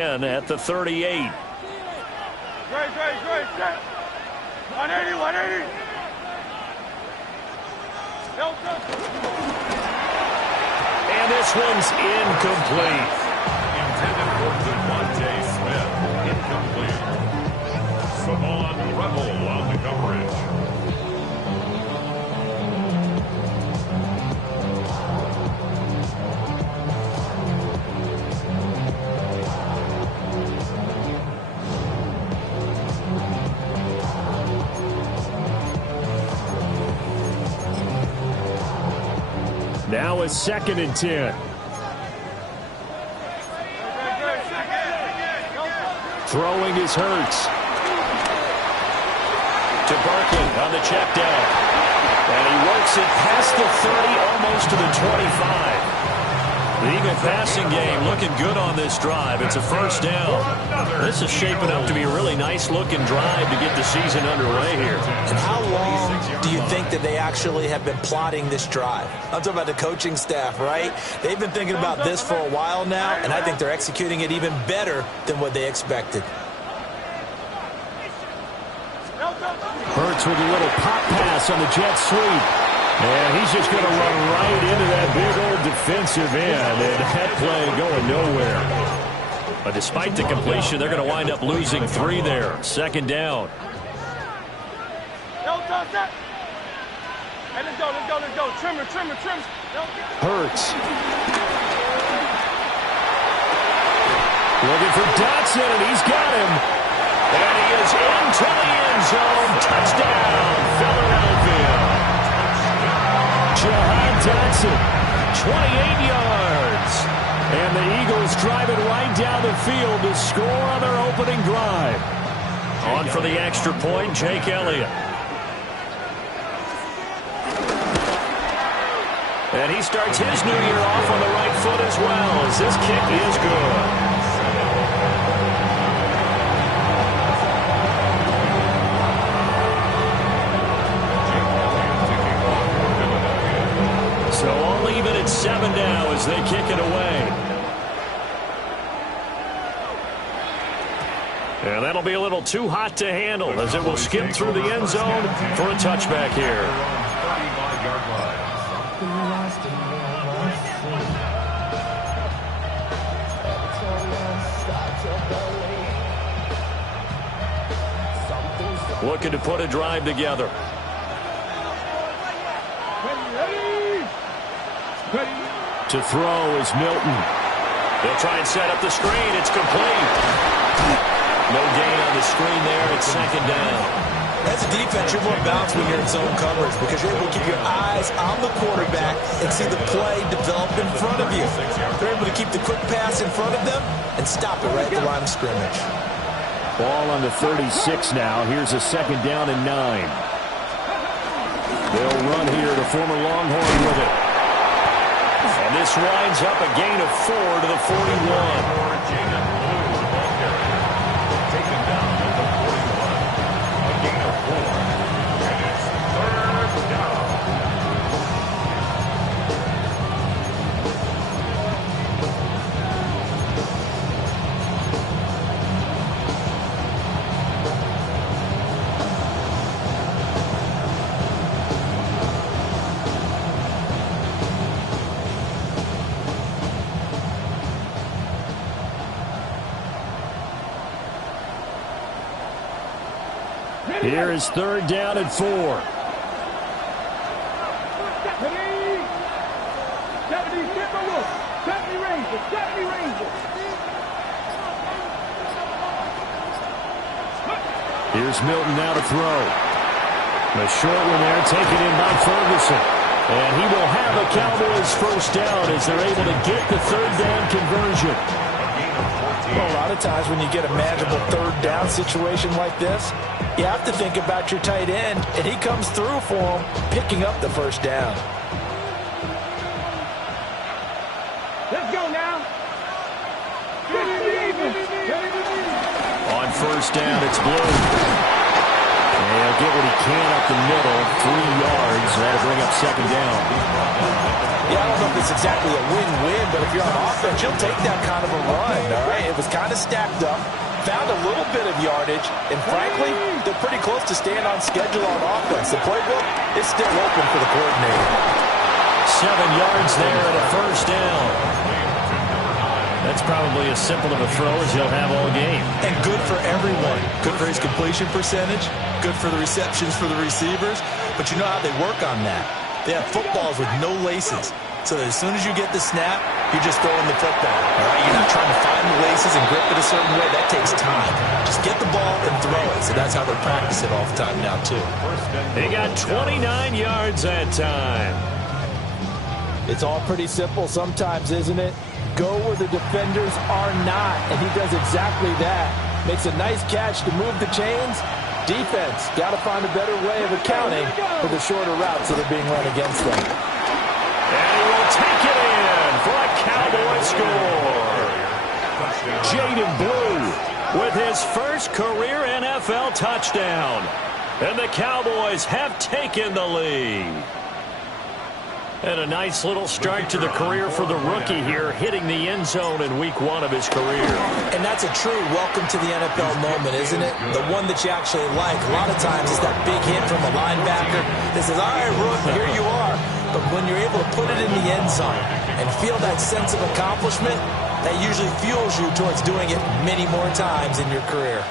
At the 38. Great. 180. And this one's incomplete. Intended for Devontae Smith. Incomplete. Savon Rebel on the coverage. Now it's 2nd and 10. Throwing is Hurts. To Barkley on the check down. And he works it past the 30, almost to the 25. The Eagle passing game looking good on this drive. It's a first down. This is shaping up to be a really nice-looking drive to get the season underway here. And how long do you think that they actually have been plotting this drive? I'm talking about the coaching staff, right? They've been thinking about this for a while now, and I think they're executing it even better than what they expected. Hurts with a little pop pass on the jet sweep. And he's just going to run right into that big old defensive end. And that play going nowhere. But despite the completion, they're going to wind up losing 3 there. 2nd down. Hey, let's go. Trim. Hurts. Looking for Dotson, and he's got him. And he is into the end zone. Touchdown, Philadelphia. Jahan Dotson, 28 yards. And the Eagles drive it right down the field to score on their opening drive. On for the extra point, Jake Elliott. And he starts his new year off on the right foot as well, as this kick is good. So all even at 7 now as they kick it away. And that'll be a little too hot to handle as it will skip through the end zone for a touchback here. Looking to put a drive together. To throw is Milton. They'll try and set up the screen. It's complete. No gain on the screen there. It's 2nd down. As a defense, you're more balanced when you're in zone coverage because you're able to keep your eyes on the quarterback and see the play develop in front of you. They're able to keep the quick pass in front of them and stop it right at the line of scrimmage. Ball on the 36 now. Here's a 2nd down and 9. They'll run here. The former Longhorn with it. And this winds up a gain of 4 to the 41. Taken down at the 41. A gain of 4. And it's 3rd down. Here is 3rd down and 4. Here's Milton now to throw. The short one there taken in by Ferguson. And he will have a Cowboys first down as they're able to get the 3rd down conversion. Well, a lot of times when you get a manageable 3rd down situation like this, you have to think about your tight end, and he comes through for him, picking up the 1st down. Let's go now. On 1st down, it's Blue. he'll get what he can up the middle, 3 yards. That'll bring up second down. Yeah, I don't know if it's exactly a win-win, but if you're on offense, you'll take that kind of a run, all right? It was kind of stacked up, found a little bit of yardage, and frankly, they're pretty close to staying on schedule on offense. The playbook is still open for the coordinator. 7 yards there and a first down. That's probably as simple of a throw as he'll have all game. And good for everyone. Good for his completion percentage, good for the receptions for the receivers, but you know how they work on that. They have footballs with no laces. So as soon as you get the snap, you're just throwing the football. All right? You're not trying to find the laces and grip it a certain way. That takes time. Just get the ball and throw it. So that's how they practice it all the time now, too. He got 29 yards that time. It's all pretty simple sometimes, isn't it? Go where the defenders are not, and he does exactly that. Makes a nice catch to move the chains. Defense, got to find a better way of accounting for the shorter routes that are being run against them. And he will take it in for a Cowboy score. Jaden Blue with his first career NFL touchdown. And the Cowboys have taken the lead. And a nice little start to the career for the rookie here, hitting the end zone in week 1 of his career. And that's a true welcome to the NFL moment, isn't it? The one that you actually like. A lot of times it's that big hit from a linebacker that says, all right, Rook, here you are. But when you're able to put it in the end zone and feel that sense of accomplishment, that usually fuels you towards doing it many more times in your career.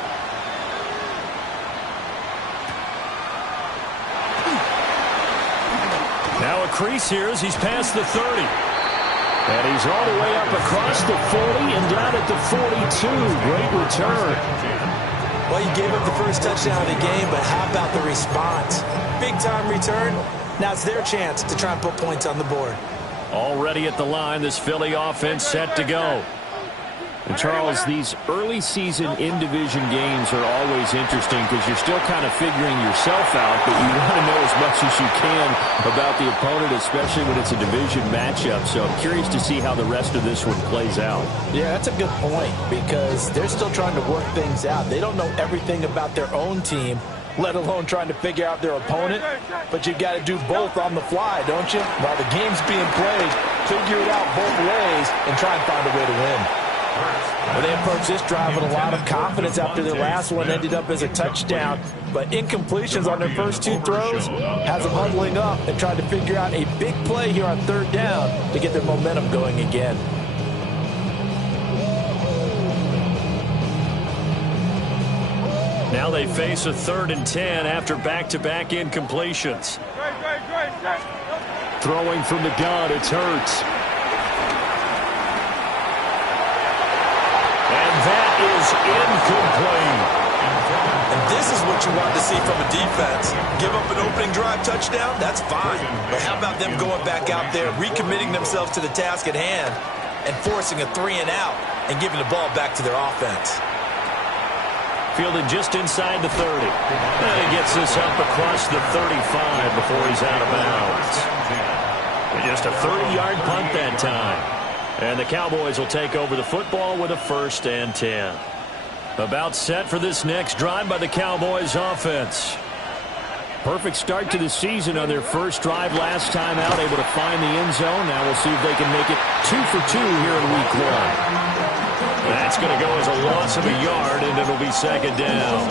Now a crease here as he's past the 30. And he's all the way up across the 40 and down at the 42. Great return. Well, you gave up the first touchdown of the game, but how about the response? Big-time return. Now it's their chance to try and put points on the board. Already at the line, this Philly offense set to go. And Charles, these early season in-division games are always interesting because you're still kind of figuring yourself out, but you want to know as much as you can about the opponent, especially when it's a division matchup. So I'm curious to see how the rest of this one plays out. Yeah, that's a good point because they're still trying to work things out. They don't know everything about their own team, let alone trying to figure out their opponent. But you've got to do both on the fly, don't you? While the game's being played, figure it out both ways and try and find a way to win. Well, they approached this drive with a lot of confidence after their last one ended up as a touchdown. But incompletions on their first 2 throws has them huddling up and trying to figure out a big play here on 3rd down to get their momentum going again. Now they face a 3rd and 10 after back-to-back incompletions. Throwing from the gun, it's Hurts. That is incomplete. And this is what you want to see from a defense. Give up an opening drive touchdown, that's fine. But how about them going back out there, recommitting themselves to the task at hand, and forcing a 3-and-out and giving the ball back to their offense? Fielded just inside the 30. And he gets this up across the 35 before he's out of bounds. Just a 30-yard punt that time. And the Cowboys will take over the football with a 1st and 10. About set for this next drive by the Cowboys offense. Perfect start to the season on their first drive last time out, able to find the end zone. Now we'll see if they can make it 2 for 2 here in week 1. That's going to go as a loss of a yard, and it'll be 2nd down.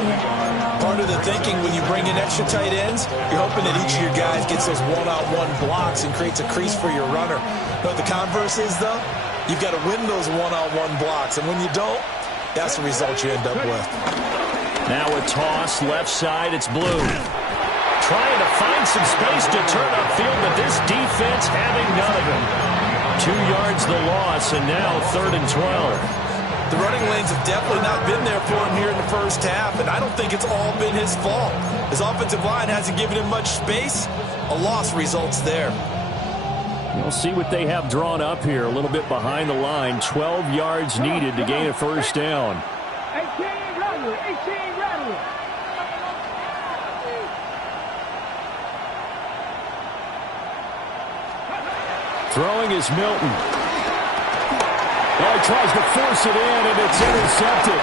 Part of the thinking when you bring in extra tight ends, you're hoping that each of your guys gets those one-on-one blocks and creates a crease for your runner. You know what the converse is, though? You've got to win those one-on-one blocks, and when you don't, that's the result you end up with. Now a toss, left side, it's Blue. Trying to find some space to turn upfield, but this defense having none of it. 2 yards the loss, and now 3rd and 12. The running lanes have definitely not been there for him here in the first half, and I don't think it's all been his fault. His offensive line hasn't given him much space. A loss results there. We'll see what they have drawn up here. A little bit behind the line. 12 yards needed to gain a 1st down. 18 rattle. Throwing is Milton. Oh, he tries to force it in, and it's intercepted.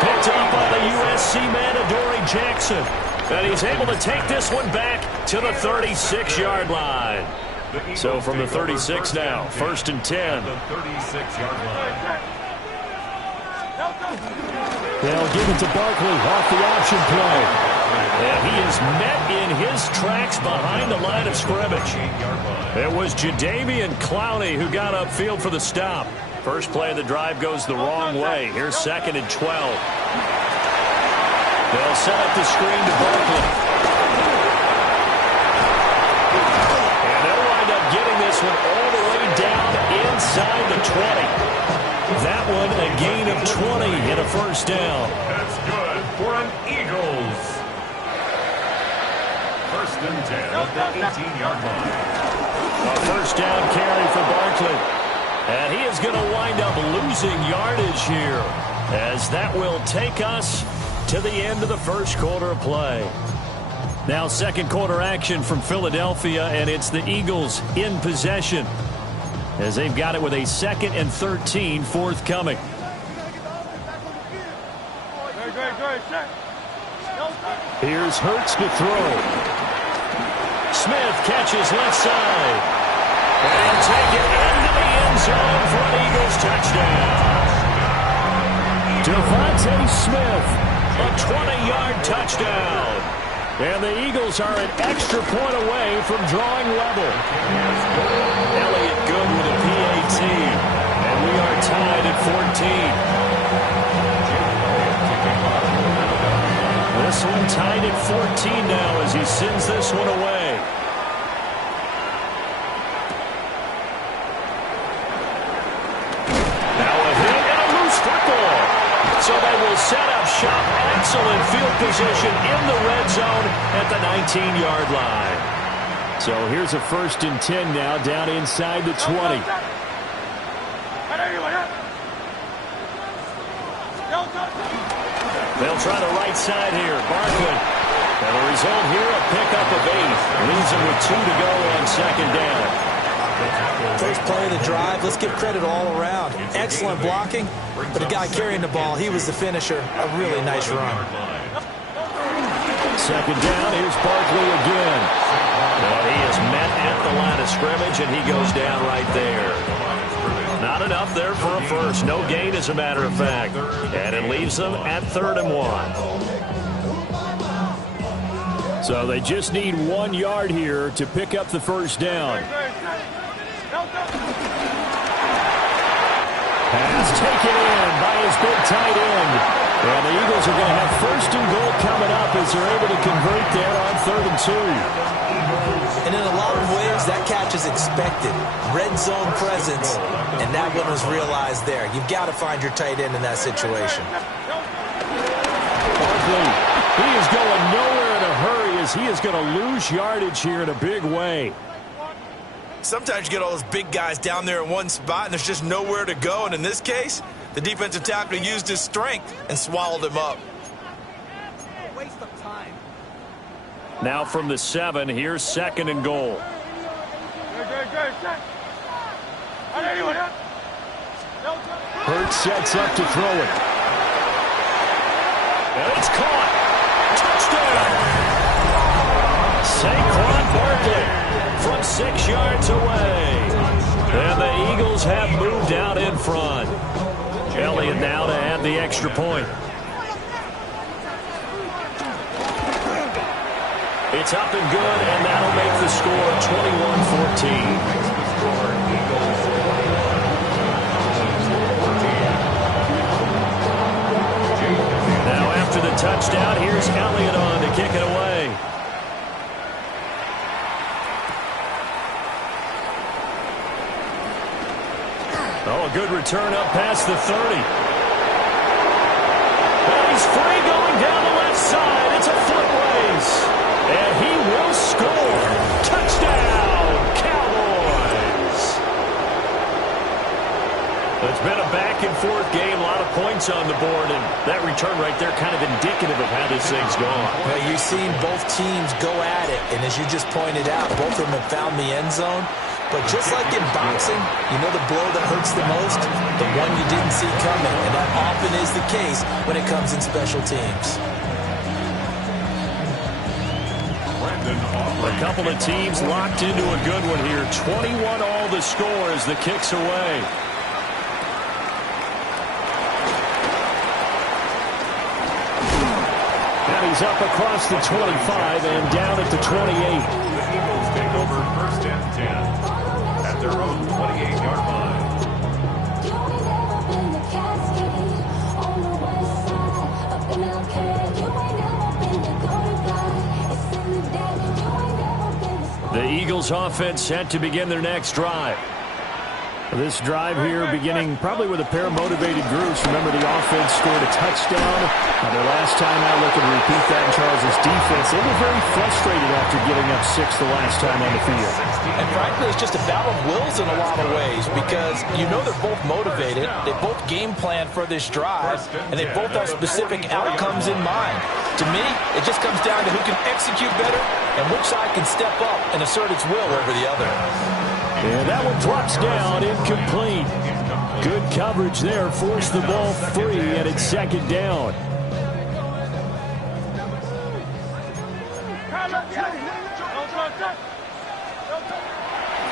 Picked up by the USC man, Adoree Jackson. And he's able to take this one back to the 36-yard line. So from the 36 now, 1st and 10. The 36-yard line. They'll give it to Barkley off the option play. And he is met in his tracks behind the line of scrimmage. It was Jadeveon Clowney who got upfield for the stop. First play of the drive goes the wrong way. Here's 2nd and 12. They'll set up the screen to Barkley. And they'll wind up getting this one all the way down inside the 20. That one a gain of 20 and a first down. That's good for an Eagles. 1st and 10 at the 18-yard line. A first down carry for Barkley. And he is going to wind up losing yardage here, as that will take us to the end of the first quarter of play. Now second quarter action from Philadelphia, and it's the Eagles in possession, as they've got it with a 2nd and 13 forthcoming. Here's Hurts to throw. Smith catches left side. And take it into the end zone for an Eagles touchdown. Devontae Smith, a 20-yard touchdown. And the Eagles are an extra point away from drawing level. Elliott good with a PAT. And we are tied at 14. This one tied at 14 now as he sends this one away. Now a hit and a loose football. So they will set up shop. Excellent field position in the red zone at the 19-yard line. So here's a 1st and 10 now down inside the 20. They'll try the right side here. Barkley. And the result here, a pickup of 8. Leaves them with 2 to go on 2nd down. First play of the drive, let's give credit all around. Excellent blocking, but the guy carrying the ball, he was the finisher. A really nice run. 2nd down, here's Barkley again. Well, he is met at the line of scrimmage, and he goes down right there. Not enough there for a first. No gain, as a matter of fact. And it leaves them at 3rd and 1. So they just need 1 yard here to pick up the first down. Pass taken in by his big tight end. And the Eagles are going to have 1st and goal coming up as they're able to convert there on 3rd and 2. And in a lot of ways, that catch is expected. Red zone presence, and that one was realized there. You've got to find your tight end in that situation. Barkley, he is going nowhere in a hurry as he is going to lose yardage here in a big way. Sometimes you get all those big guys down there in one spot, and there's just nowhere to go. And in this case, the defensive tackle used his strength and swallowed him up. Waste of time. Now from the 7, here's 2nd and goal. Hurts sets up to throw it. And it's caught. Touchdown. Saquon Barkley from 6 yards away. And the Eagles have moved out in front. Elliott now to add the extra point. It's up and good, and that'll make the score 21-14. Now after the touchdown, here's Elliott on to kick it away. Oh, a good return up past the 30. And he's free going down the left side. It's a foot race. And he will score. Touchdown, Cowboys. It's been a back-and-forth game, a lot of points on the board, and that return right there kind of indicative of how this thing's gone. Well, you've seen both teams go at it, and as you just pointed out, both of them have found the end zone. But just like in boxing, you know the blow that hurts the most? The one you didn't see coming, and that often is the case when it comes in special teams. A couple of teams locked into a good one here. 21 all the score as the kick's away. And he's up across the 25 and down at the 28. The Eagles take over 1st and 10 at their own 28-yard line. The Eagles offense set to begin their next drive. This drive here beginning probably with a pair of motivated groups. Remember, the offense scored a touchdown. Their last time out, looking to repeat that in Charles' defense. They were very frustrated after giving up 6 the last time on the field. And frankly, it's just a battle of wills in a lot of ways because you know they're both motivated. They both game plan for this drive, and they both have specific outcomes in mind. To me, it just comes down to who can execute better and which side can step up and assert its will over the other. And that one drops down, incomplete. Good coverage there, forced the ball free, and it's 2nd down.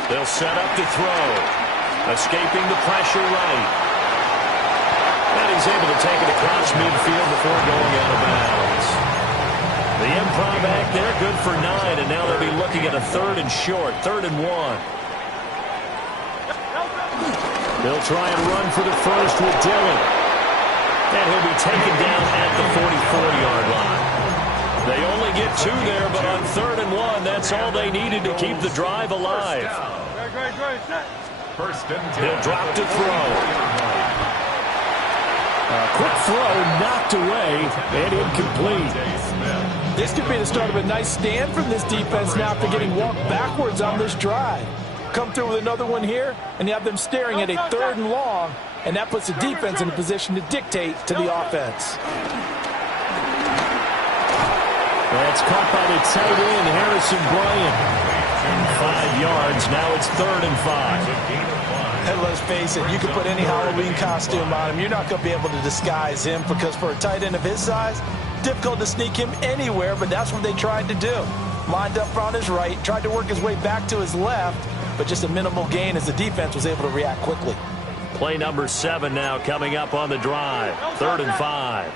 They'll set up to throw. Escaping the pressure right. And he's able to take it across midfield before going out of bounds. The improv act there, good for 9, and now they'll be looking at a 3rd and short, 3rd and 1. They'll try and run for the first with Dillon. And he'll be taken down at the 44-yard line. They only get 2 there, but on 3rd and 1, that's all they needed to keep the drive alive. He'll drop to throw. A quick throw knocked away and incomplete. This could be the start of a nice stand from this defense now after getting walked backwards on this drive. Come through with another one here, and you have them staring at a 3rd and long, and that puts the defense in a position to dictate to the offense. That's caught by the tight end, Harrison Bryant. 5 yards, now it's 3rd and 5. And let's face it, you can put any Halloween costume on him. You're not going to be able to disguise him because for a tight end of his size, difficult to sneak him anywhere, but that's what they tried to do. Lined up on his right, tried to work his way back to his left, but just a minimal gain as the defense was able to react quickly. Play number 7 now coming up on the drive. 3rd and 5.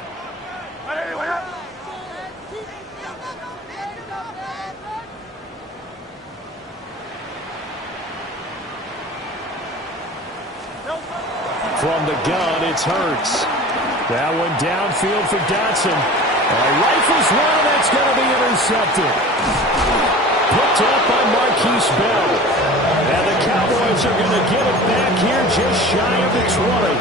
From the gun, it's Hurts. That one downfield for Dotson. Rifles one, that's going to be intercepted. Picked up by Marquise Bell. And the Cowboys are going to get it back here just shy of the 20.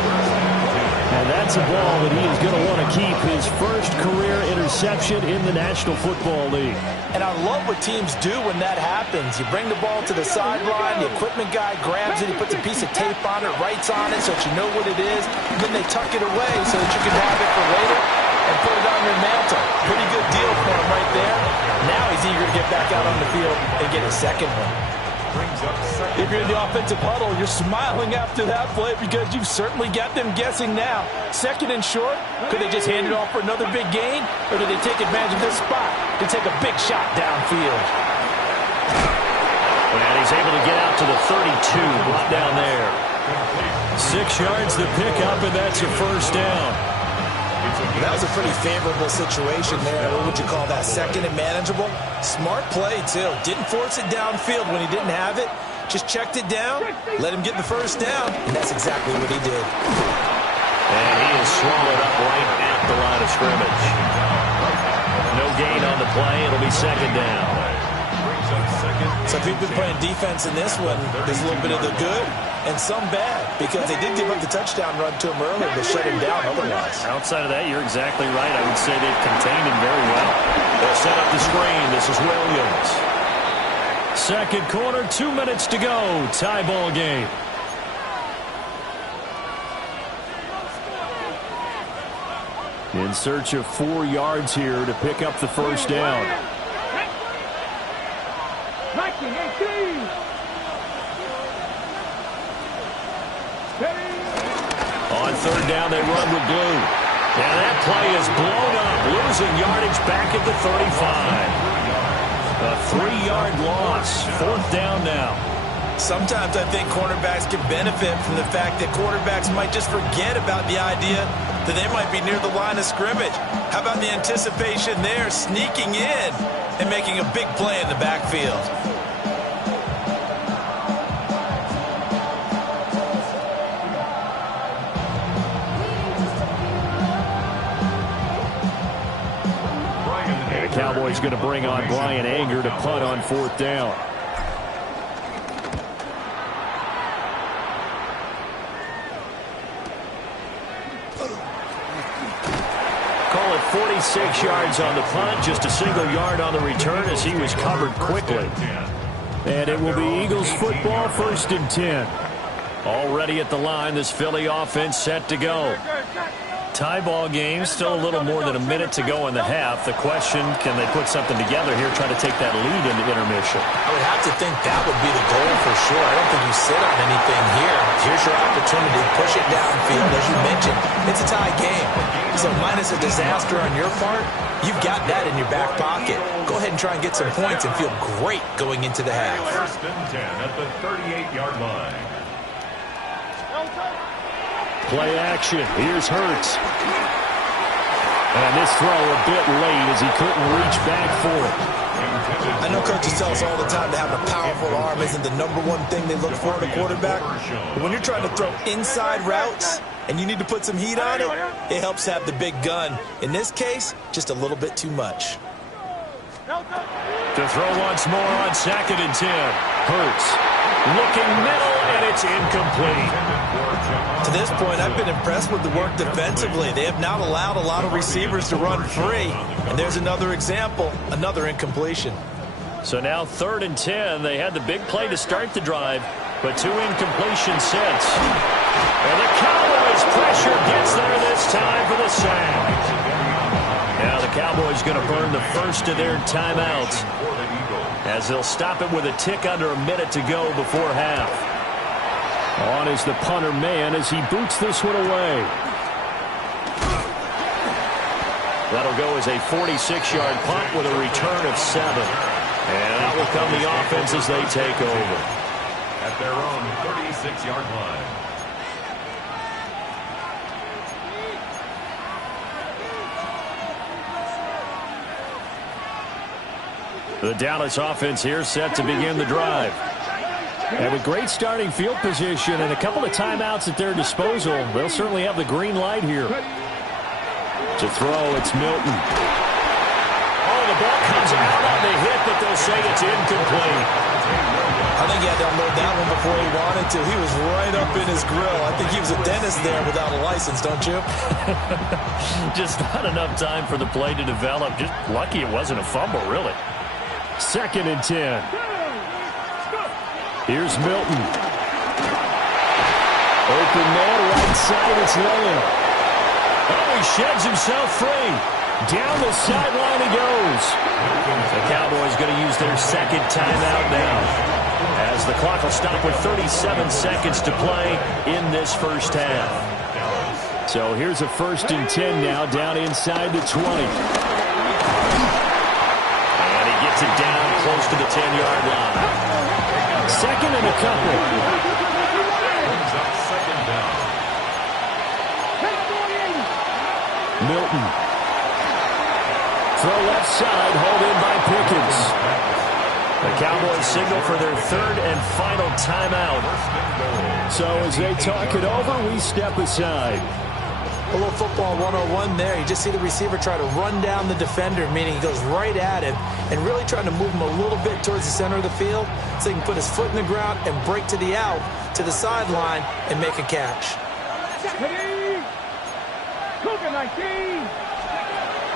And that's a ball that he is going to want to keep, his first career interception in the National Football League. And I love what teams do when that happens. You bring the ball to the sideline, the equipment guy grabs it, he puts a piece of tape on it, writes on it so that you know what it is, and then they tuck it away so that you can have it for later and put it on your mantle. Pretty good deal for him right there. Now he's eager to get back out on the field and get his second one. If you're in the offensive huddle, you're smiling after that play because you've certainly got them guessing now. 2nd and short, could they just hand it off for another big gain, or do they take advantage of this spot to take a big shot downfield? And he's able to get out to the 32, brought down there. 6 yards to pick up, and that's a first down. That was a pretty favorable situation there. What would you call that? 2nd and manageable? Smart play, too. Didn't force it downfield when he didn't have it. Just checked it down, let him get the first down, and that's exactly what he did. And he is swallowed up right at the line of scrimmage. No gain on the play. It'll be 2nd down. So if you've been playing defense in this one, there's a little bit of the good and some bad because they did give up the touchdown run to him earlier to shut him down otherwise. Outside of that, you're exactly right. I would say they've contained him very well. They'll set up the screen. This is Williams. 2nd quarter, 2 minutes to go. Tie ball game. In search of 4 yards here to pick up the first down. On 3rd down, they run with Blue. And that play is blown up, losing yardage back at the 35. A 3-yard loss. 4th down now. Sometimes I think cornerbacks can benefit from the fact that quarterbacks might just forget about the idea that they might be near the line of scrimmage. How about the anticipation there, sneaking in and making a big play in the backfield? And the Cowboys going to bring on Brian Anger to punt on 4th down. Call it 46 yards on the punt, just a single yard on the return as he was covered quickly. And it will be Eagles football, 1st and 10. Already at the line, this Philly offense set to go. Tie ball game, still a little more than a minute to go in the half. The question, can they put something together here, try to take that lead into intermission? I would have to think that would be the goal for sure. I don't think you sit on anything here. Here's your opportunity. Push it downfield. As you mentioned, it's a tie game. So minus a disaster on your part, you've got that in your back pocket. Go ahead and try and get some points and feel great going into the half. 1st and 10 at the 38-yard line. Play action. Here's Hurts. And this throw a bit late as he couldn't reach back for it. I know coaches tell us all the time that having a powerful arm isn't the #1 thing they look for in a quarterback. But when you're trying to throw inside routes and you need to put some heat on it, it helps have the big gun. In this case, just a little bit too much. To throw once more on 2nd and 10. Hurts looking middle, and it's incomplete. To this point, I've been impressed with the work defensively. They have not allowed a lot of receivers to run free. And there's another example, another incompletion. So now 3rd and 10. They had the big play to start the drive, but 2 incompletions since. And the Cowboys pressure gets there this time for the sack. Now the Cowboys going to burn the first of their timeouts as they'll stop it with a tick under a minute to go before half. On is the punter man as he boots this one away. That'll go as a 46-yard punt with a return of 7. And that will come the offense as they take over. At their own 36-yard line. The Dallas offense here set to begin the drive. And with great starting field position and a couple of timeouts at their disposal, they'll certainly have the green light here. To throw, it's Milton. Oh, the ball comes out on the hit, but they'll say it's incomplete. I think he had to unload that one before he wanted to. He was right up in his grill. I think he was a dentist there without a license, don't you? Just not enough time for the play to develop. Just lucky it wasn't a fumble, really. 2nd and 10. Here's Milton. Open man, right side, it's Lamb. Oh, he sheds himself free. Down the sideline he goes. The Cowboys going to use their 2nd timeout now, as the clock will stop with 37 seconds to play in this first half. So here's a 1st and 10 now, down inside the 20. And he gets it down close to the 10-yard line. 2nd and a couple. Milton. Throw left side, hauled in by Pickens. The Cowboys signal for their 3rd and final timeout. So as they talk it over, we step aside. A little football 101 there. You just see the receiver try to run down the defender, meaning he goes right at him and really trying to move him a little bit towards the center of the field so he can put his foot in the ground and break to the out, to the sideline, and make a catch.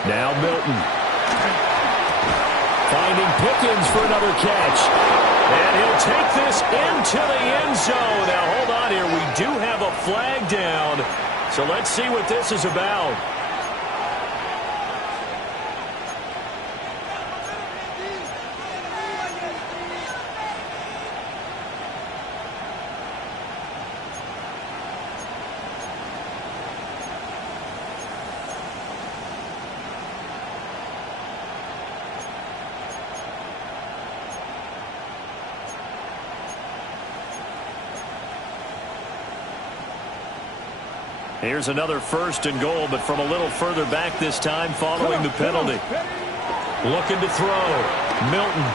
Now Milton. Finding Pickens for another catch. And he'll take this into the end zone. Now hold on here. We do have a flag down. So let's see what this is about. Here's another 1st and goal, but from a little further back this time following the penalty. Looking to throw. Milton.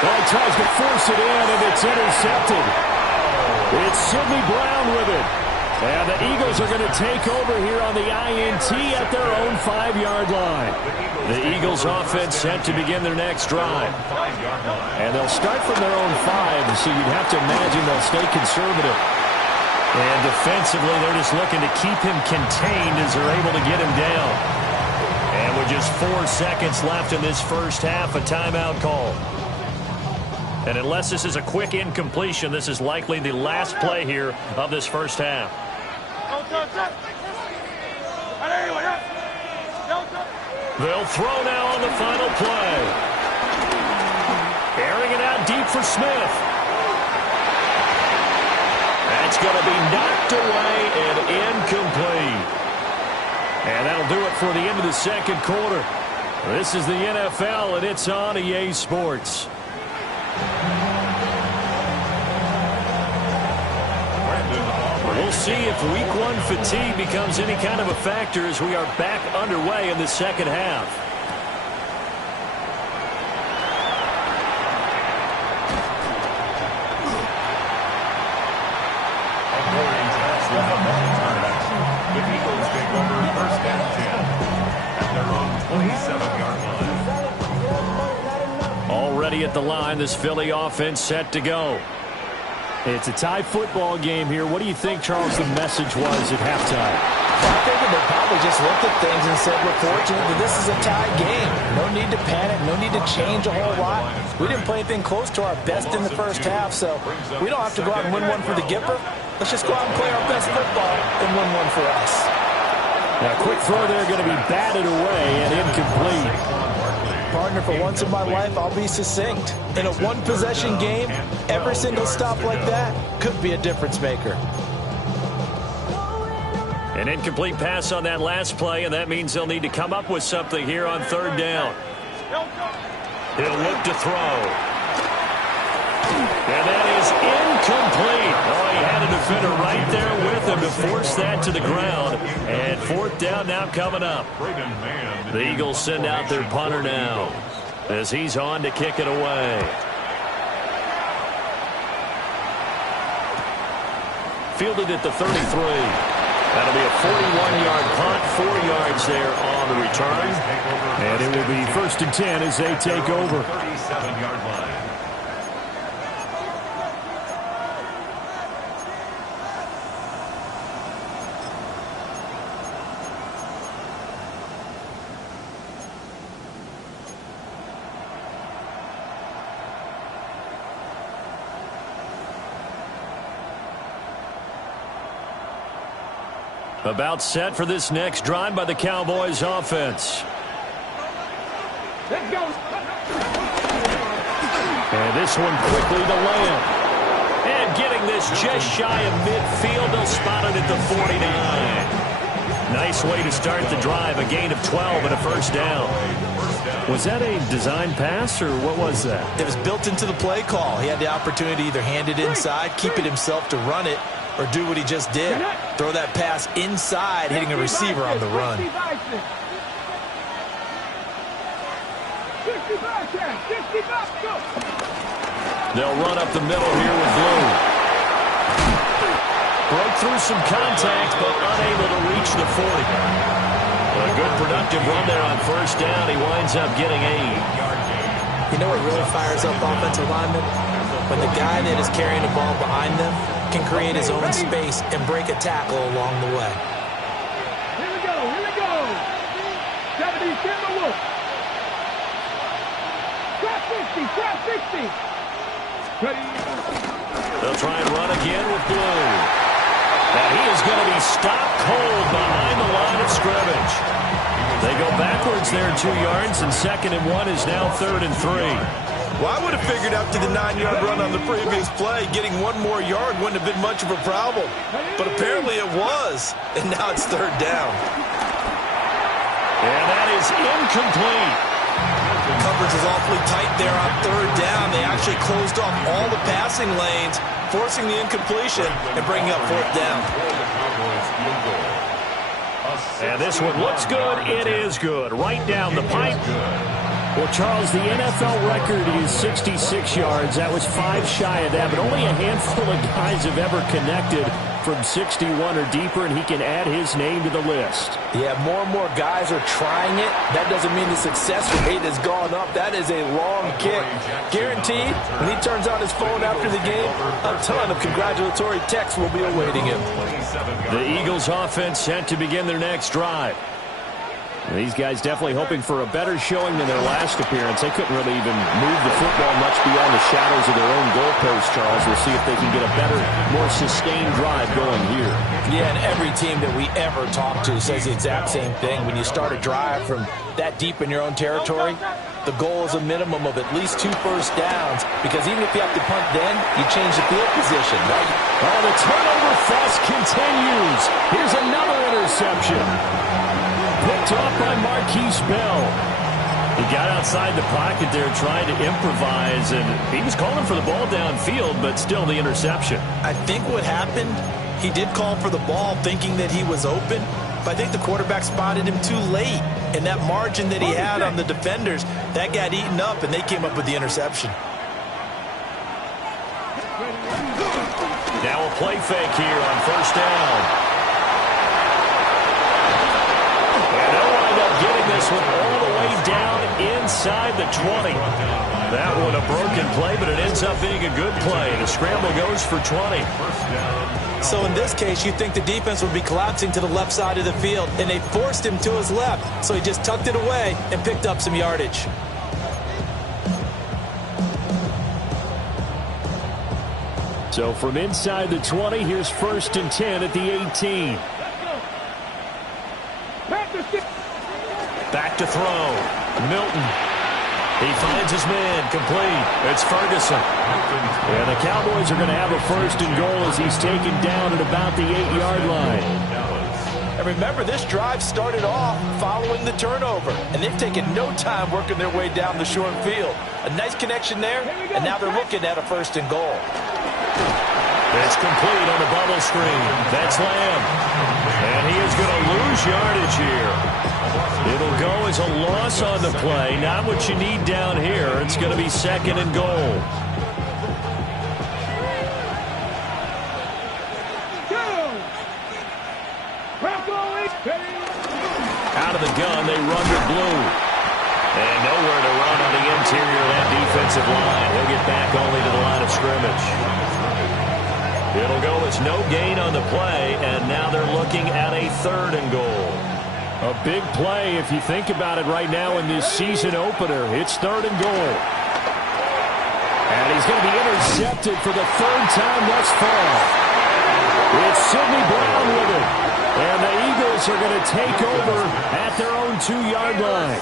Well, he tries to force it in, and it's intercepted. It's Sidney Brown with it. And the Eagles are going to take over here on the INT at their own 5-yard line. The Eagles offense set to begin their next drive. And they'll start from their own 5, so you'd have to imagine they'll stay conservative. And defensively, they're just looking to keep him contained as they're able to get him down. And with just 4 seconds left in this first half, a timeout call. And unless this is a quick incompletion, this is likely the last play here of this first half. They'll throw now on the final play. Airing it out deep for Smith. That's going to be knocked away and incomplete. And that'll do it for the end of the second quarter. This is the NFL, and it's on EA Sports. We'll see if Week 1 fatigue becomes any kind of a factor as we are back underway in the second half. The Eagles take over 1st and 10 at their own 27-yard line. Already at the line, this Philly offense set to go. It's a tie football game here. What do you think, Charles, the message was at halftime? I figured they probably just looked at things and said, we're fortunate that this is a tie game. No need to panic. No need to change a whole lot. We didn't play anything close to our best in the first half, so we don't have to go out and win one for the Gipper. Let's just go out and play our best football and win one for us. Now, quick throw there, going to be batted away and incomplete. Partner, for once in my life, I'll be succinct. In a one-possession game, every single stop like that could be a difference maker. An incomplete pass on that last play, and that means they'll need to come up with something here on 3rd down. He'll look to throw. And that is incomplete. Oh, he had a defender right there with him to force that to the ground. And 4th down now coming up. The Eagles send out their punter now as he's on to kick it away. Fielded at the 33. That'll be a 41-yard punt, 4 yards there on the return. And it will be 1st and 10 as they take over. 37-yard line. About set for this next drive by the Cowboys offense. Let's go. And this one quickly to Lamb. And getting this just shy of midfield. They'll spot it at the 49. Nice way to start the drive. A gain of 12 and a 1st down. Was that a design pass, or what was that? It was built into the play call. He had the opportunity to either hand it inside, keep it himself to run it, or do what he just did. Throw that pass inside, hitting a receiver on the run. They'll run up the middle here with Blue. Broke through some contact, but unable to reach the 40. A good productive run there on 1st down. He winds up getting 8. You know what really fires up offensive linemen? When the guy that is carrying the ball behind them can create his own space and break a tackle along the way. Here we go. Here we go. 70 Timberwolf. Trap 60. Trap 60. Ready. They'll try and run again with Blue. And he is going to be stopped cold behind the line of scrimmage. They go backwards there 2 yards, and 2nd and 1 is now 3rd and 3. Well, I would have figured after the 9-yard run on the previous play, getting 1 more yard wouldn't have been much of a problem. But apparently it was, and now it's 3rd down. And that is incomplete. Coverage was awfully tight there on third down. They actually closed off all the passing lanes, forcing the incompletion and bringing up fourth down. And this one looks good. It is good. Right down the pipe. Well, Charles, the NFL record is 66 yards. That was 5 shy of that, but only a handful of guys have ever connected from 61 or deeper, and he can add his name to the list. Yeah, more and more guys are trying it. That doesn't mean the success rate has gone up. That is a long kick. Guaranteed, when he turns on his phone after the game, a ton of congratulatory texts will be awaiting him. The Eagles offense set to begin their next drive. These guys definitely hoping for a better showing than their last appearance. They couldn't really even move the football much beyond the shadows of their own goalpost, Charles. We'll see if they can get a better, more sustained drive going here. Yeah, and every team that we ever talk to says the exact same thing. When you start a drive from that deep in your own territory, the goal is a minimum of at least 2 first downs, because even if you have to punt then, you change the field position, right? Oh, the turnover fest continues. Here's another interception. Picked off by Marquise Bell. He got outside the pocket there trying to improvise, and he was calling for the ball downfield, but still the interception. I think what happened, he did call for the ball thinking that he was open, but I think the quarterback spotted him too late. And that margin that he had on the defenders, that got eaten up, and they came up with the interception. Now a play fake here on first down. Getting this one all the way down inside the 20. That one a broken play, but it ends up being a good play. The scramble goes for 20. So in this case, you think the defense would be collapsing to the left side of the field, and they forced him to his left, so he just tucked it away and picked up some yardage. So from inside the 20, here's 1st and 10 at the 18. Back to throw. Milton. He finds his man. Complete. It's Ferguson. Yeah, the Cowboys are going to have a 1st and goal as he's taken down at about the 8-yard line. And remember, this drive started off following the turnover, and they've taken no time working their way down the short field. A nice connection there, and now they're looking at a 1st and goal. It's complete on the bubble screen. That's Lamb. And he is going to lose yardage here. It'll go as a loss on the play. Not what you need down here. It's going to be 2nd and goal. Out of the gun, they run to blue. And nowhere to run on the interior of that defensive line. He'll get back only to the line of scrimmage. It'll go as no gain on the play, and now they're looking at a 3rd and goal. A big play if you think about it right now in this season opener. It's 3rd and goal. And he's going to be intercepted for the 3rd time thus far. It's Sidney Brown with it. And the Eagles are going to take over at their own 2-yard line.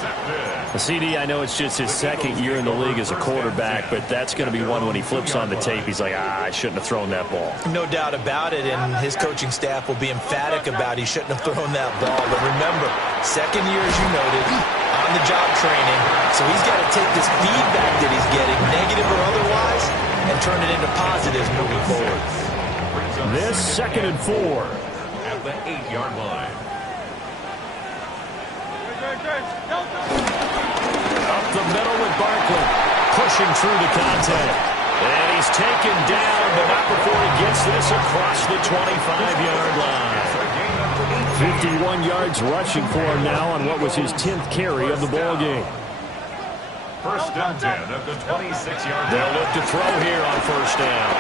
CD, I know it's just his 2nd year in the league as a quarterback, but that's going to be one when he flips on the tape. He's like, I shouldn't have thrown that ball. No doubt about it, and his coaching staff will be emphatic about he shouldn't have thrown that ball. But remember, 2nd year, as you noted, on-the-job training, so he's got to take this feedback that he's getting, negative or otherwise, and turn it into positives moving forward. This 2nd and 4. At the 8-yard line. Up the middle with Barkley, pushing through the contact. And he's taken down, but not before he gets this across the 25-yard line. 51 yards rushing for him now on what was his 10th carry of the ball game. 1st and 10 at the 26-yard line. They'll look to throw here on 1st down.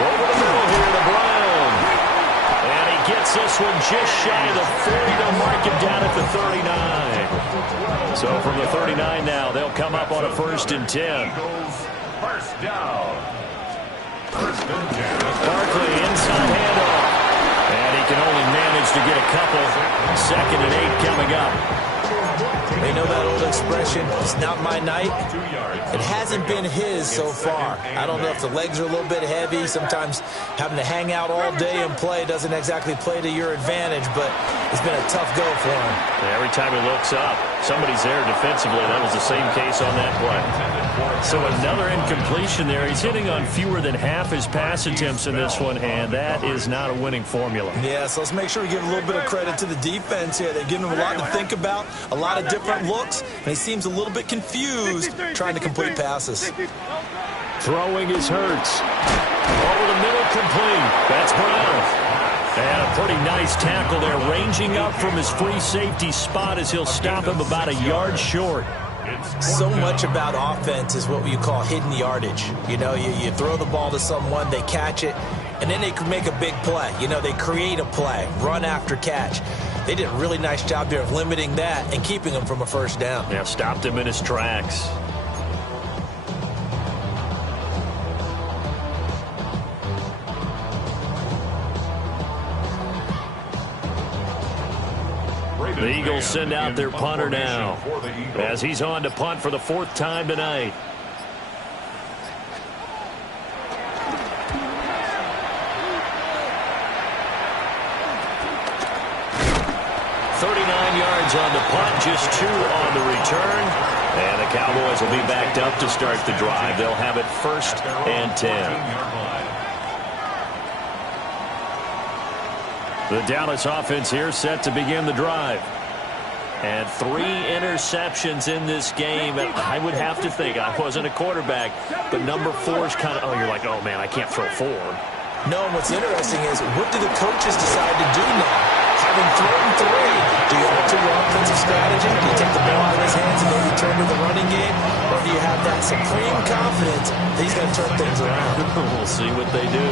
Over the middle here to Brown. And he gets this one just shy of the 40 to mark him down at the 39. So from the 39 now, they'll come up on a 1st and 10. Eagles, 1st down. 1st and 10. Barkley inside handoff. And he can only manage to get a couple. 2nd and 8 coming up. They know that old expression, it's not my night. It hasn't been his so far. I don't know if the legs are a little bit heavy. Sometimes having to hang out all day and play doesn't exactly play to your advantage, but it's been a tough go for him. Every time he looks up, somebody's there defensively. That was the same case on that play. So another incompletion there. He's hitting on fewer than half his pass attempts in this one, and that is not a winning formula. Yeah, so let's make sure we give a little bit of credit to the defense here. They've given him a lot to think about, a lot of different looks, and he seems a little bit confused trying to complete passes. Throwing is Hurts. Over the middle, complete. That's Brown. And a pretty nice tackle there, ranging up from his free safety spot as he'll stop him about a yard short. So much about offense is what you call hidden yardage. You know, you throw the ball to someone, they catch it, and then they can make a big play. You know, they create a play, run after catch. They did a really nice job there of limiting that and keeping him from a first down. Yeah, stopped him in his tracks. The Eagles send out their punter now as he's on to punt for the 4th time tonight. Yards on the punt, just 2 on the return. And the Cowboys will be backed up to start the drive. They'll have it 1st and 10. The Dallas offense here set to begin the drive. And 3 interceptions in this game. And I would have to think, I wasn't a quarterback, but number 4 is kind of, oh, you're like, oh, man, I can't throw 4. No, and what's interesting is, what do the coaches decide to do now? Having thrown 3, do you alter your offensive strategy? Do you take the ball out of his hands and maybe turn to the running game? Or do you have that supreme confidence that he's going to turn things around? We'll see what they do.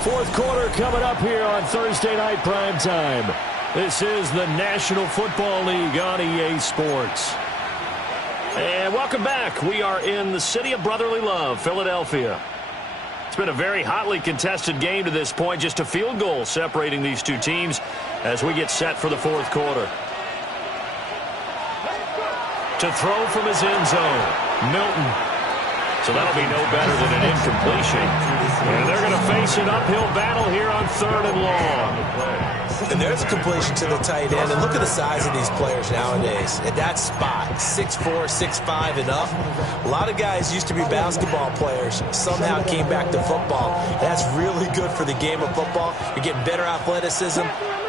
Fourth quarter coming up here on Thursday Night Primetime. This is the National Football League on EA Sports. And welcome back. We are in the city of brotherly love, Philadelphia. It's been a very hotly contested game to this point. Just a field goal separating these two teams as we get set for the 4th quarter. To throw from his end zone, Milton. So that'll be no better than an incompletion. And they're going to face an uphill battle here on 3rd and long. And there's a completion to the tight end. And look at the size of these players nowadays. At that spot, 6'4", 6'5", and up. A lot of guys used to be basketball players, somehow came back to football. That's really good for the game of football. You're getting better athleticism,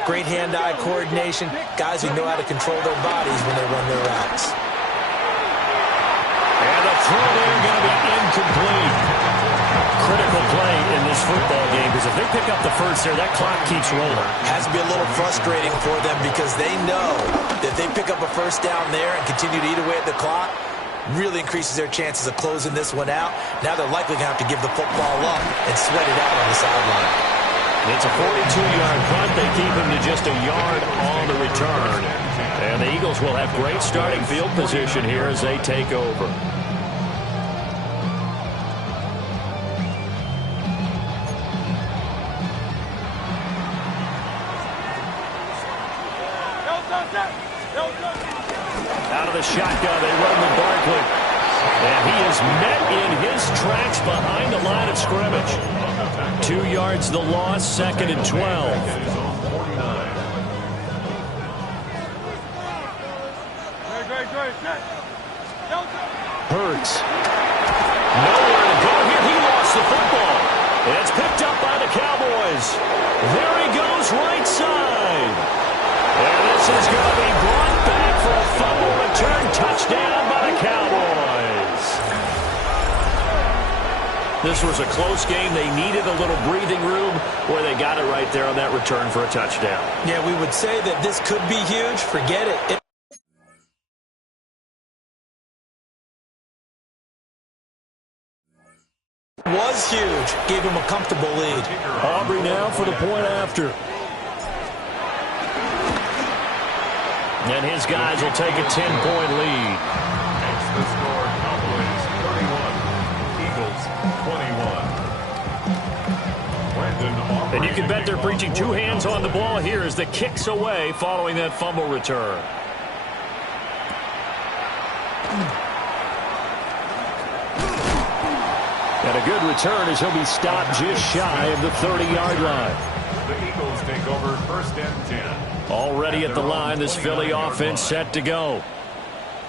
great hand-eye coordination, guys who know how to control their bodies when they run their routes. And the throw there going to be incomplete. Critical play in this football game, because if they pick up the first there, that clock keeps rolling. Has to be a little frustrating for them because they know that if they pick up a first down there and continue to eat away at the clock, really increases their chances of closing this one out. Now they're likely going to have to give the football up and sweat it out on the sideline. It's a 42-yard punt. They keep him to just a yard on the return. And the Eagles will have great starting field position here as they take over. Out of the shotgun, they run with Barkley. And he is met in his tracks behind the line of scrimmage. 2 yards the loss, 2nd and 12. Hurts. Nowhere to go here. He lost the football. It's picked up by the Cowboys. There he goes, right side. And this is going to be brought back for a fumble return touchdown by the Cowboys. This was a close game. They needed a little breathing room where they got it right there on that return for a touchdown. Yeah, we would say that this could be huge. Forget it. Was huge. Gave him a comfortable lead. Aubrey now for the point after. And his guys will take a 10-point lead. And you can bet they're preaching two hands on the ball here as the kick's away following that fumble return. And a good return as he'll be stopped just shy of the 30-yard line. The Eagles take over 1st and 10. Already at the line, this Philly offense set to go.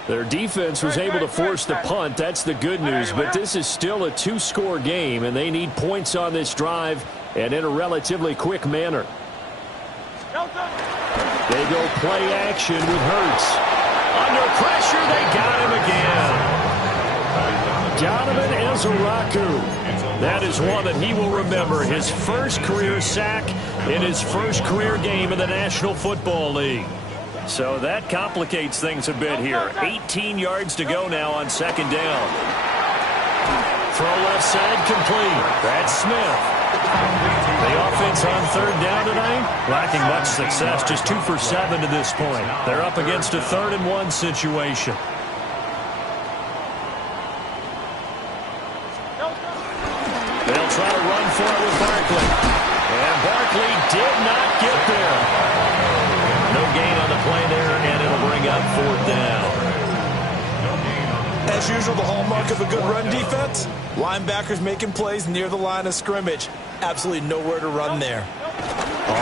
Their defense was able to force the punt. That's the good news. But this is still a two-score game, and they need points on this drive and in a relatively quick manner. They go play action with Hurts. Under pressure, they got him again. Donovan Ezeraku. That is one that he will remember. His first career sack in his first career game in the National Football League. So that complicates things a bit here. 18 yards to go now on 2nd down. Throw left side complete. That's Smith. The offense on 3rd down tonight, lacking much success. Just 2 for 7 to this point. They're up against a 3rd and 1 situation. They'll try to run for it with Barkley. And Barkley did not get there. No gain on the play there, and it'll bring up 4th down. As usual, the hallmark of a good run defense, linebackers making plays near the line of scrimmage. Absolutely nowhere to run there.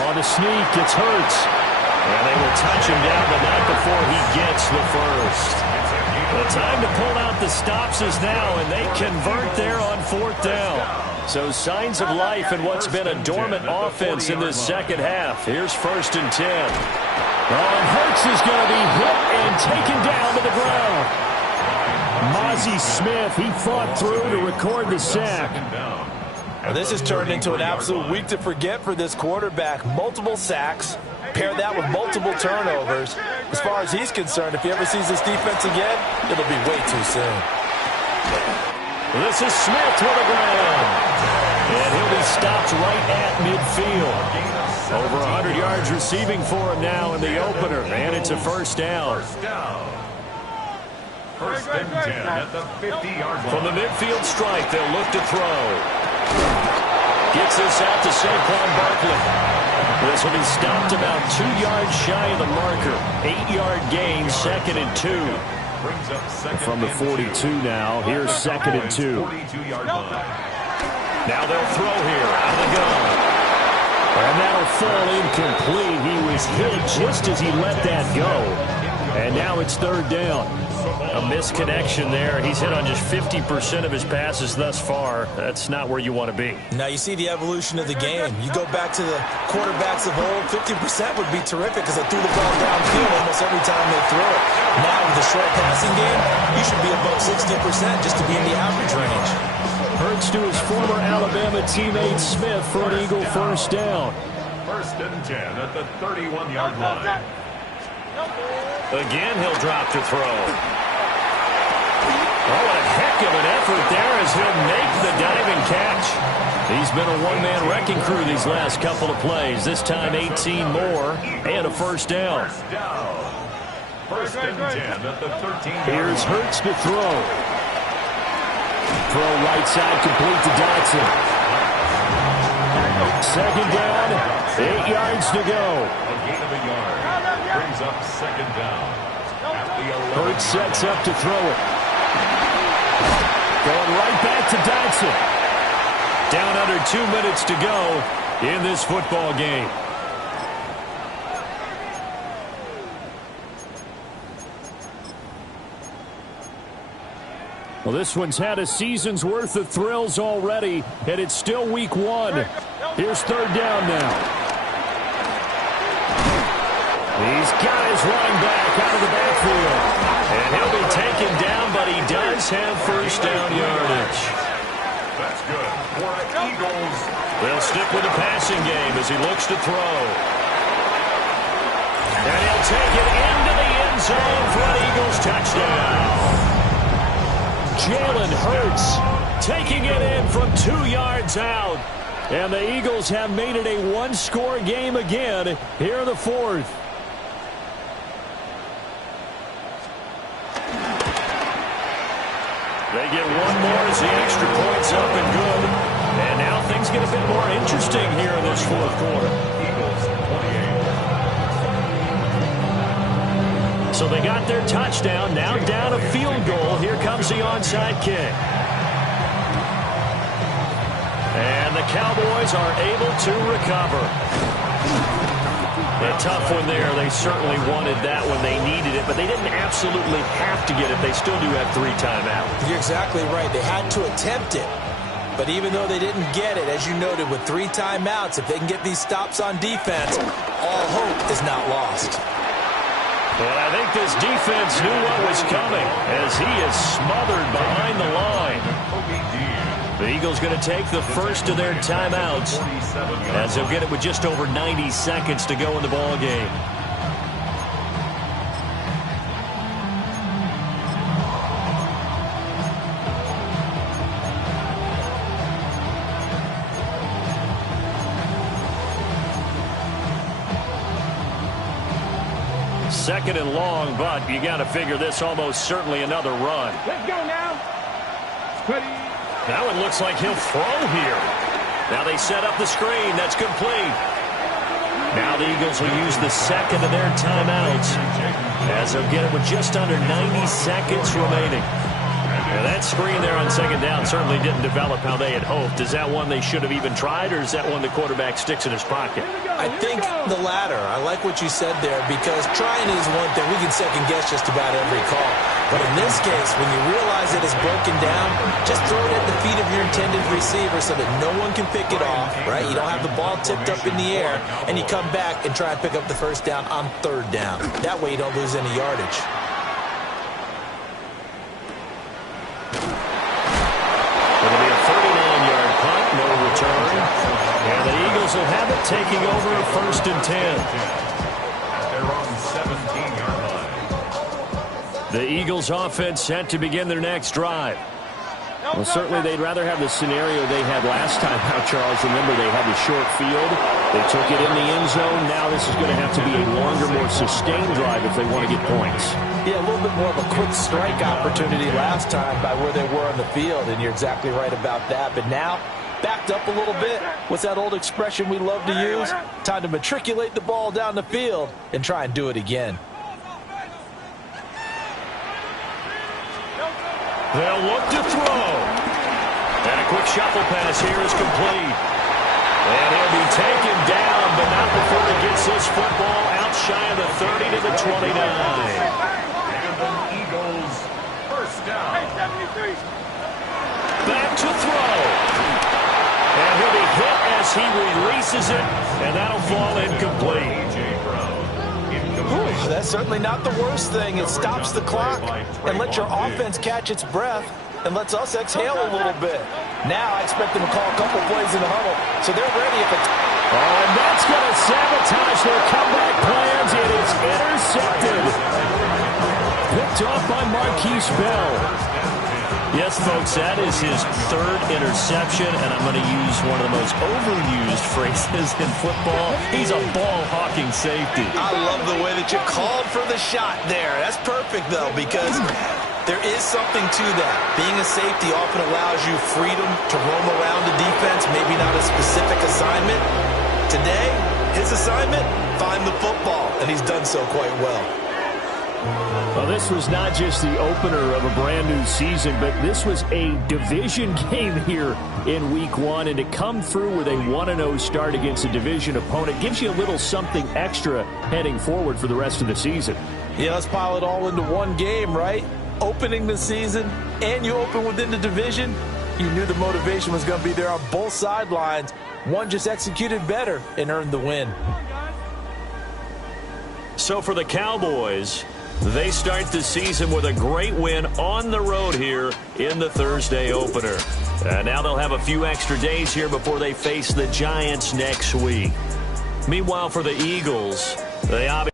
On a sneak, it's Hurts. And they will touch him down, but not before he gets the first. The time to pull out the stops is now, and they convert there on 4th down. So signs of life in what's been a dormant offense in this second half. Here's 1st and 10. And Hurts is going to be hit and taken down to the ground. Mozzie Smith, he fought through to record the sack. Well, this has turned into an absolute week to forget for this quarterback. Multiple sacks. Pair that with multiple turnovers. As far as he's concerned, if he ever sees this defense again, it'll be way too soon. This is Smith with the ground. And he'll be stopped right at midfield. Over 100 yards receiving for him now in the opener. And it's a 1st down. 1st and 10 at the 50-yard line. From the midfield strike, they'll look to throw. Gets this out to Saquon Barkley. This will be stopped about 2 yards shy of the marker. 8-yard gain, 2nd and 2. From the 42 now, here's 2nd and 2. 42-yard line. Now they'll throw here out of the gun. And that'll fall incomplete. He was hit just as he let that go. And now it's 3rd down. A misconnection there. He's hit on just 50% of his passes thus far. That's not where you want to be. Now you see the evolution of the game. You go back to the quarterbacks of old, 50% would be terrific because they threw the ball downfield almost every time they throw it. Now with the short passing game, you should be above 60% just to be in the average range. Hurts to his former Alabama teammate Smith for an Eagle 1st down. 1st and 10 at the 31-yard line. Again, he'll drop to throw. Oh, a heck of an effort there as he'll make the diving catch. He's been a one-man wrecking crew these last couple of plays. This time 18 more and a 1st down. 1st and 10 at the 13-yard line. Here's Hurts to throw. Throw right side complete to Dotson. 2nd down, 8 yards to go. A gain of a yard. Brings up 2nd down. Hurts sets up to throw it. Going right back to Dotson. Down under 2 minutes to go in this football game. Well, this one's had a season's worth of thrills already, and it's still week 1. Here's 3rd down now. He's got his running back out of the backfield. And he'll be taken down, but he does have 1st down yardage. That's good for the Eagles. They'll stick with the passing game as he looks to throw. And he'll take it into the end zone for an Eagles touchdown. Jalen Hurts taking it in from 2 yards out. And the Eagles have made it a one-score game again here in the 4th. They get one more as the extra point's up and good. And now things get a bit more interesting here in this fourth quarter. Eagles 28. So they got their touchdown. Now down a field goal. Here comes the onside kick. And the Cowboys are able to recover. A tough one there. They certainly wanted that when they needed it, but they didn't absolutely have to get it. They still do have 3 timeouts. You're exactly right. They had to attempt it. But even though they didn't get it, as you noted, with 3 timeouts, if they can get these stops on defense, all hope is not lost. But I think this defense knew what was coming as he is smothered behind the line. The Eagles going to take the first of their timeouts as they'll get it with just over 90 seconds to go in the ball game. Second and long, but you got to figure this almost certainly another run. Let's go now. Ready. Now it looks like he'll throw here. Now they set up the screen. That's complete. Now the Eagles will use the second of their timeouts as they'll get it with just under 90 seconds remaining. Now that screen there on second down certainly didn't develop how they had hoped. Is that one they should have even tried, or is that one the quarterback sticks in his pocket? I think the latter. I like what you said there, because trying is one thing. We can second guess just about every call. But in this case, when you realize it is broken down, just throw it at the feet of your intended receiver so that no one can pick it off, right? You don't have the ball tipped up in the air, and you come back and try and pick up the first down on third down. That way you don't lose any yardage. It'll be a 39-yard punt, no return. And the Eagles will have it, taking over a 1st and 10. They're on 17-yard line. The Eagles offense set to begin their next drive. Well, certainly they'd rather have the scenario they had last time out, Charles. Remember, they had the short field. They took it in the end zone. Now this is going to have to be a longer, more sustained drive if they want to get points. Yeah, a little bit more of a quick strike opportunity last time by where they were on the field, and you're exactly right about that. But now, backed up a little bit. What's that old expression we love to use? Time to matriculate the ball down the field and try and do it again. They'll look to throw. And a quick shuffle pass here is complete. And he'll be taken down, but not before he gets this football out shy of the 30 to the 29. And the Eagles first down. Back to throw. And he'll be hit as he releases it, and that'll fall incomplete. Ooh, that's certainly not the worst thing. It stops the clock and lets your offense catch its breath and lets us exhale a little bit. Now I expect them to call a couple plays in the huddle, so they're ready if it's... Oh, and that's going to sabotage their comeback plans. It is intercepted. Picked off by Marquise Bell. Yes, folks, that is his 3rd interception, and I'm going to use one of the most overused phrases in football. He's a ball-hawking safety. I love the way that you called for the shot there. That's perfect, though, because there is something to that. Being a safety often allows you freedom to roam around the defense, maybe not a specific assignment. Today, his assignment, find the football, and he's done so quite well. Well, this was not just the opener of a brand new season, but this was a division game here in week 1. And to come through with a 1-0 start against a division opponent gives you a little something extra heading forward for the rest of the season. Yeah, let's pile it all into one game, right? Opening the season, and you open within the division. You knew the motivation was going to be there on both sidelines. One just executed better and earned the win. So for the Cowboys, they start the season with a great win on the road here in the Thursday opener. Now they'll have a few extra days here before they face the Giants next week. Meanwhile, for the Eagles, they obviously